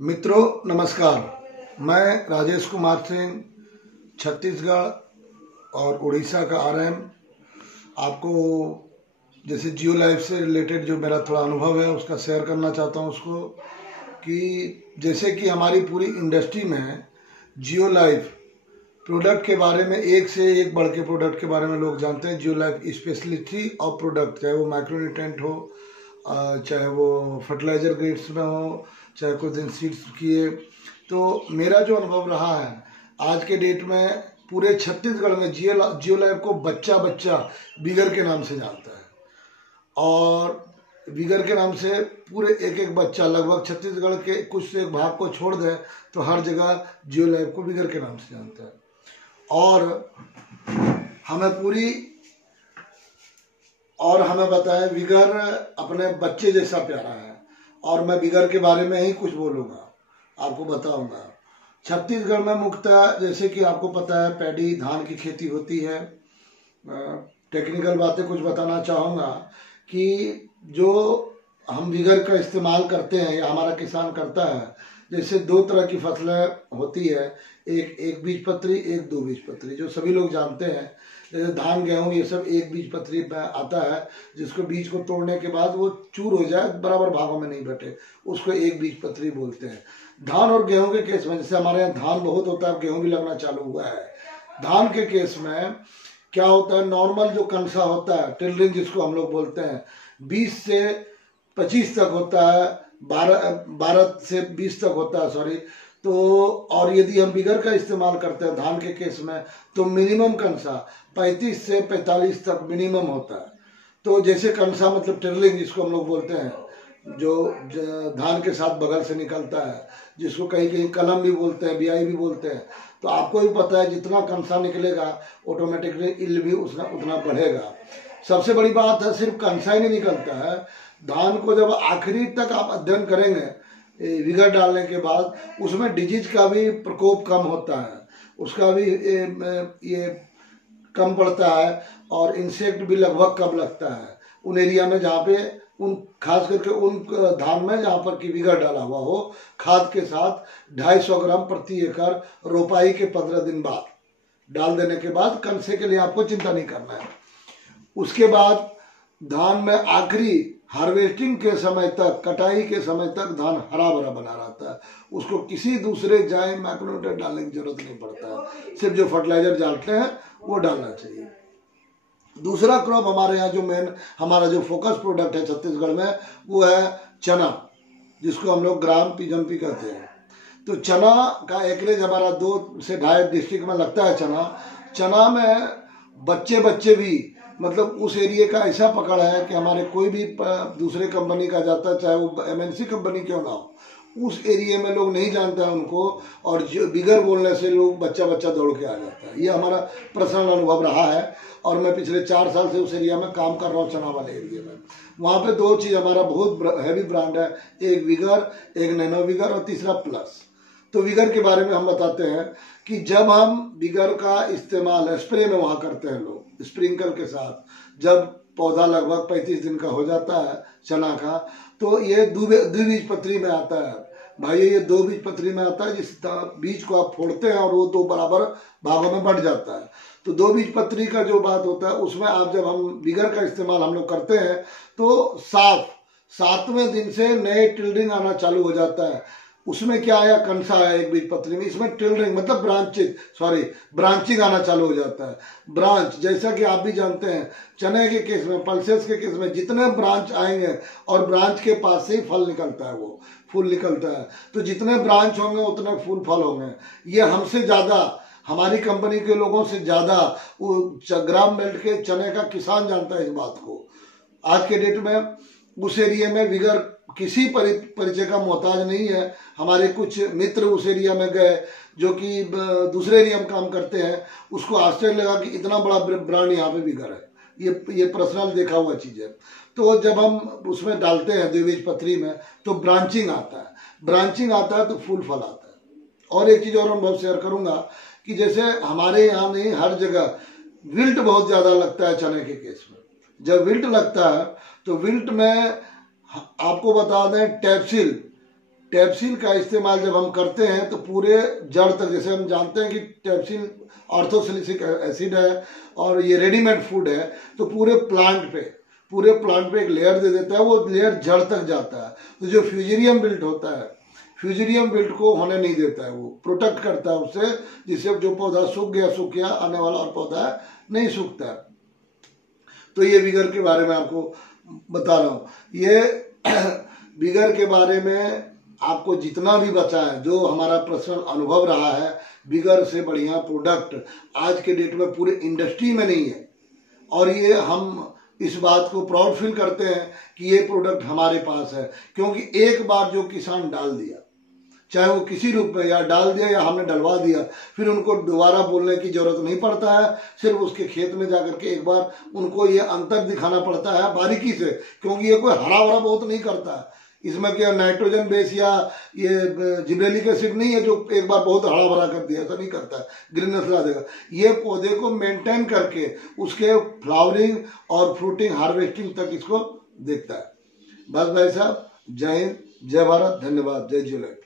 मित्रों नमस्कार। मैं राजेश कुमार सिंह छत्तीसगढ़ और उड़ीसा का आरएम आपको जैसे जियो लाइफ से रिलेटेड जो मेरा थोड़ा अनुभव है उसका शेयर करना चाहता हूं उसको कि जैसे कि हमारी पूरी इंडस्ट्री में जियो लाइफ प्रोडक्ट के बारे में एक से एक बढ़ के प्रोडक्ट के बारे में लोग जानते हैं। जियो लाइफ स्पेशलिटी ऑफ प्रोडक्ट, चाहे वो माइक्रोन्यूट्रेंट हो, चाहे वो फर्टिलाइजर ग्रेड्स में हो, चाहे कुछ दिन सीड्स किए। तो मेरा जो अनुभव रहा है आज के डेट में पूरे छत्तीसगढ़ में जियो लाइफ को बच्चा बच्चा बिगर के नाम से जानता है और बिगर के नाम से पूरे एक एक बच्चा लगभग छत्तीसगढ़ के कुछ से एक भाग को छोड़ दे तो हर जगह जियो लाइफ को बिगर के नाम से जानता है। और हमें बताया विगर अपने बच्चे जैसा प्यारा है और मैं विगर के बारे में ही कुछ बोलूँगा, आपको बताऊंगा। छत्तीसगढ़ में मुख्यतः जैसे कि आपको पता है पैडी धान की खेती होती है। टेक्निकल बातें कुछ बताना चाहूँगा कि जो हम विगर का इस्तेमाल करते हैं या हमारा किसान करता है, जैसे दो तरह की फसलें होती है, एक बीज पत्री, एक दो बीज पत्री, जो सभी लोग जानते हैं। जैसे धान गेहूं ये सब एक बीज पत्री में आता है, जिसको बीज को तोड़ने के बाद वो चूर हो जाए, बराबर भागों में नहीं बटे, उसको एक बीज पत्री बोलते हैं। धान और गेहूं के केस में, जैसे हमारे यहाँ धान बहुत होता है, गेहूं भी लगना चालू हुआ है। धान के केस में क्या होता है, नॉर्मल जो कनसा होता है, टिलरिंग जिसको हम लोग बोलते हैं, 20 से 25 तक होता है, 12 से 20 तक होता है, सॉरी। तो और यदि हम बिगर का इस्तेमाल करते हैं धान के केस में तो मिनिमम कंसा 35 से 45 तक मिनिमम होता है। तो जैसे कंसा मतलब टिरलिंग जिसको हम लोग बोलते हैं, जो धान के साथ बगल से निकलता है, जिसको कहीं कहीं कलम भी बोलते हैं, बियाई भी बोलते हैं। तो आपको भी पता है जितना कंसा निकलेगा ऑटोमेटिकली इल भी उतना बढ़ेगा। सबसे बड़ी बात है सिर्फ कंसा ही नहीं निकलता है, धान को जब आखिरी तक आप अध्ययन करेंगे विगर डालने के बाद, उसमें डिजीज का भी प्रकोप कम होता है, उसका भी ये कम पड़ता है और इंसेक्ट भी लगभग कम लगता है उन एरिया में जहाँ पे उन खास करके उन धान में जहाँ पर कि विगर डाला हुआ हो। खाद के साथ 250 ग्राम प्रति एकड़ रोपाई के 15 दिन बाद डाल देने के बाद कंसे के लिए आपको चिंता नहीं करना है। उसके बाद धान में आखिरी हार्वेस्टिंग के समय तक, कटाई के समय तक धान हरा भरा बना रहता है, उसको किसी दूसरे जाए माइक्रोन्यूट्रेंट डालने की जरूरत नहीं पड़ता है, सिर्फ जो फर्टिलाइजर डालते हैं वो डालना चाहिए। दूसरा क्रॉप हमारे यहाँ जो मेन हमारा जो फोकस प्रोडक्ट है छत्तीसगढ़ में, वो है चना, जिसको हम लोग ग्राम पीजम्पी कहते हैं। तो चना का एकरेज हमारा 2 से 2.5 डिस्ट्रिक्ट में लगता है। चना में बच्चे भी मतलब उस एरिया का ऐसा पकड़ है कि हमारे कोई भी दूसरे कंपनी का जाता है, चाहे वो एमएनसी कंपनी क्यों ना हो, उस एरिया में लोग नहीं जानते हैं उनको, और जो बिगर बोलने से लोग बच्चा दौड़ के आ जाता है। ये हमारा पर्सनल अनुभव रहा है और मैं पिछले 4 साल से उस एरिया में काम कर रहा हूँ, चना वाले एरिया में। वहाँ पे 2 चीज़ हमारा बहुत हैवी ब्रांड है, एक विगर, एक नैनो विगर और तीसरा प्लस। तो विगर के बारे में हम बताते हैं कि जब हम विगर का इस्तेमाल स्प्रे में वहाँ करते हैं लोग स्प्रिंकल के साथ, जब पौधा लगभग 35 दिन का हो जाता है चना का, तो ये द्विबीज पत्री में आता है भाई, ये 2 बीज पत्री में आता है। जिस बीज को आप फोड़ते हैं और वो 2 बराबर भागों में बढ़ जाता है। तो 2 बीज पत्री का जो बात होता है उसमें आप जब हम विगर का इस्तेमाल हम लोग करते हैं तो 7वें दिन से नए टिल्डिंग आना चालू हो जाता है। उसमें क्या आया, कंसा है एक बीज पत्री में, इसमें टिल्डिंग मतलब ब्रांचिंग आना चालू हो जाता है। ब्रांच जैसा कि आप भी जानते हैं चने के केस में, पल्सेस के केस में जितने ब्रांच आएंगे और ब्रांच के पास से ही फल निकलता है, वो फूल निकलता है। तो जितने ब्रांच होंगे उतने फूल फल होंगे। ये हमसे ज़्यादा, हमारी कंपनी के लोगों से ज़्यादा वो ग्राम बेल्ट के चने का किसान जानता है इस बात को। आज के डेट में उस एरिया में विगर किसी परिचय का मोहताज नहीं है। हमारे कुछ मित्र उस एरिया में गए जो कि दूसरे एरिया में काम करते हैं, उसको आश्चर्य लगा कि इतना बड़ा ब्रांड यहाँ पे विगर है। ये पर्सनल देखा हुआ चीज़ है। तो जब हम उसमें डालते हैं द्विबीज पत्री में तो ब्रांचिंग आता है तो फूल फल आता है। और एक चीज़ और अनुभव शेयर करूँगा कि जैसे हमारे यहाँ नहीं, हर जगह विल्ट बहुत ज़्यादा लगता है चने के केस में। जब विल्ट लगता है तो विल्ट में आपको बता दें टैप्सिल टैप्सिल का इस्तेमाल जब हम करते हैं तो पूरे जड़ तक, जैसे हम जानते हैं कि टैप्सिल ऑर्थोसैलिसिलिक एसिड है और ये रेडीमेड फूड है, तो पूरे प्लांट पे एक लेयर दे देता है, वो लेयर जड़ तक जाता है। तो जो फ्यूजेरियम बिल्ट होता है, फ्यूजेरियम बिल्ट को होने नहीं देता है, वो प्रोटेक्ट करता है उससे, जिससे जो पौधा सूख गया आने वाला और पौधा नहीं सूखता है। तो ये विगर के बारे में आपको बता रहा हूँ। ये विगर के बारे में आपको जितना भी बचा है, जो हमारा पर्सनल अनुभव रहा है, विगर से बढ़िया प्रोडक्ट आज के डेट में पूरे इंडस्ट्री में नहीं है। और ये हम इस बात को प्राउड फील करते हैं कि ये प्रोडक्ट हमारे पास है, क्योंकि एक बार जो किसान डाल दिया, चाहे वो किसी रूप में या डाल दिया या हमने डलवा दिया, फिर उनको दोबारा बोलने की जरूरत नहीं पड़ता है। सिर्फ उसके खेत में जाकर के एक बार उनको ये अंतर दिखाना पड़ता है बारीकी से, क्योंकि ये कोई हरा भरा बहुत नहीं करता है। इसमें क्या नाइट्रोजन बेस या ये जिब्रेलिक एसिड नहीं है जो एक बार बहुत हरा भरा कर दिया, ऐसा नहीं करता है, ग्रीननेस ला देगा। ये पौधे को मेंटेन करके उसके फ्लावरिंग और फ्रूटिंग हार्वेस्टिंग तक इसको देखता है। बस भाई साहब, जय हिंद, जय भारत, धन्यवाद, जय झूले।